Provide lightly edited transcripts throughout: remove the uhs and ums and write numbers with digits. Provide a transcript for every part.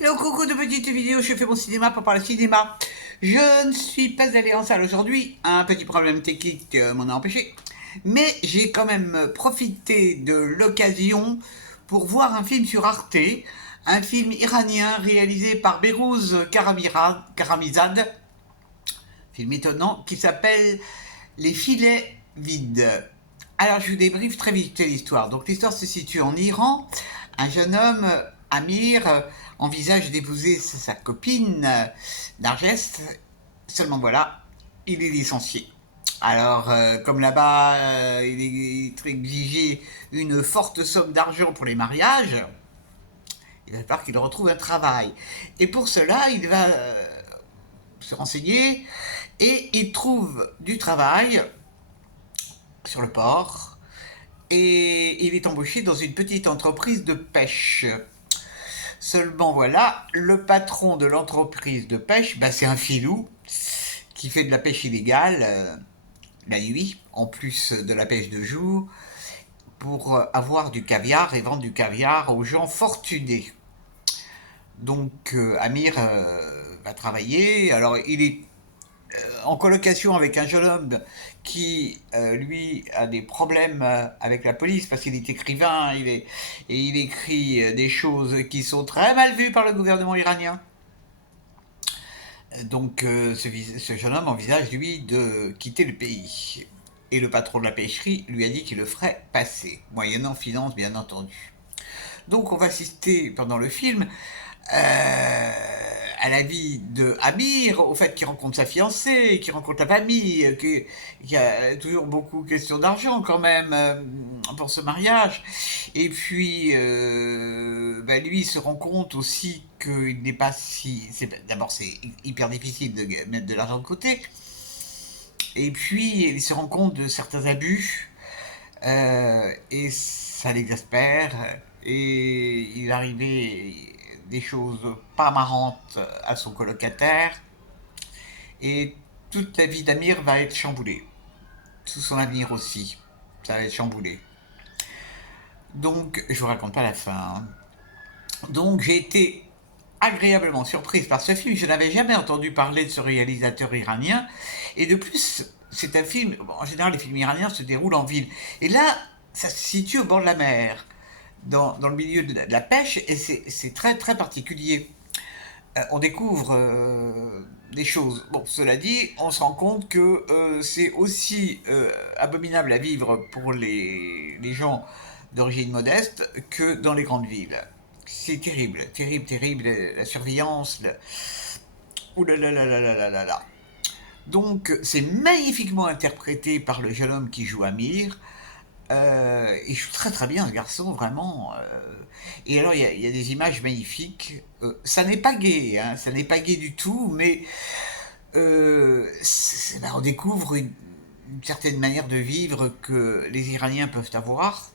Hello, coucou de petites vidéos, je fais mon cinéma pour parler cinéma. Je ne suis pas allé en salle aujourd'hui, un petit problème technique m'en a empêché. Mais j'ai quand même profité de l'occasion pour voir un film sur Arte, un film iranien réalisé par Behrouz Karamizad, film étonnant, qui s'appelle Les filets vides. Alors je vous débriefe très vite l'histoire. Donc l'histoire se situe en Iran. Un jeune homme, Amir, envisage d'épouser sa copine Narges. Seulement voilà, il est licencié. Alors, comme là-bas, il est exigé une forte somme d'argent pour les mariages, il va falloir qu'il retrouve un travail. Et pour cela, il va se renseigner et il trouve du travail sur le port et il est embauché dans une petite entreprise de pêche. Seulement voilà, le patron de l'entreprise de pêche, c'est un filou qui fait de la pêche illégale la nuit, en plus de la pêche de jour, pour avoir du caviar et vendre du caviar aux gens fortunés. Donc Amir va travailler, alors il est en colocation avec un jeune homme qui, lui, a des problèmes avec la police parce qu'il est écrivain et il écrit des choses qui sont très mal vues par le gouvernement iranien. Donc ce jeune homme envisage, lui, de quitter le pays. Et le patron de la pêcherie lui a dit qu'il le ferait passer, moyennant finance, bien entendu. Donc on va assister pendant le film à la vie de Amir, au fait qu'il rencontre sa fiancée, qu'il rencontre la famille, qu'il y a toujours beaucoup de questions d'argent quand même pour ce mariage. Et puis, lui se rend compte aussi qu'il n'est pas si... D'abord, c'est hyper difficile de mettre de l'argent de côté. Et puis, il se rend compte de certains abus. Et ça l'exaspère. Et il arrivait des choses pas marrantes à son colocataire. Et toute la vie d'Amir va être chamboulée. Tout son avenir aussi. Ça va être chamboulé. Donc, je vous raconte pas la fin. Hein. Donc, j'ai été agréablement surprise par ce film. Je n'avais jamais entendu parler de ce réalisateur iranien. Et de plus, c'est un film... En général, les films iraniens se déroulent en ville. Et là, ça se situe au bord de la mer, dans le milieu de la pêche, et c'est très très particulier. On découvre des choses. Bon, cela dit, on se rend compte que c'est aussi abominable à vivre pour les gens d'origine modeste que dans les grandes villes. C'est terrible, terrible, terrible, la surveillance. Ouh là là là là là là là là. Donc, c'est magnifiquement interprété par le jeune homme qui joue Amir. Il joue très très bien ce garçon, vraiment. Et alors, il y a des images magnifiques. Ça n'est pas gai, hein, ça n'est pas gai du tout, mais on découvre une certaine manière de vivre que les Iraniens peuvent avoir.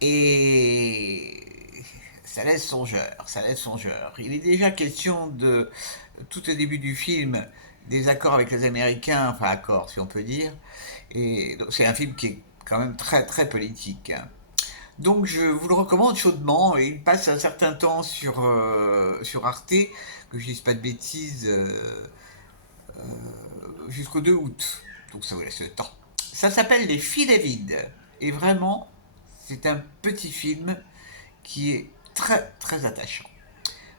Et ça laisse songeur, ça laisse songeur. Il est déjà question de, tout au début du film, des accords avec les Américains, enfin accords si on peut dire. Et c'est un film qui est quand même très très politique. Hein. Donc je vous le recommande chaudement. Et il passe un certain temps sur Arte, que je dise pas de bêtises, jusqu'au 2 août. Donc ça vous laisse le temps. Ça s'appelle Les filets vides. Et vraiment, c'est un petit film qui est très très attachant.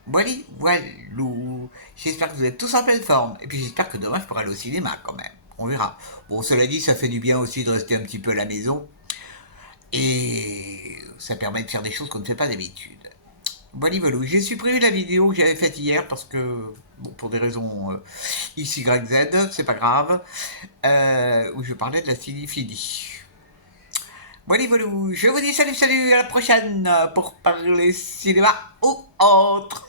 Voilà, voilou. J'espère que vous êtes tous en pleine forme. Et puis j'espère que demain je pourrai aller au cinéma quand même. On verra. Bon, cela dit, ça fait du bien aussi de rester un petit peu à la maison. Et ça permet de faire des choses qu'on ne fait pas d'habitude. Voilà, voilà. J'ai supprimé la vidéo que j'avais faite hier parce que, bon, pour des raisons X, Y, Z, c'est pas grave, où je parlais de la cinéphilie. Voilà, voilà. Je vous dis salut, salut, à la prochaine pour parler cinéma ou autre.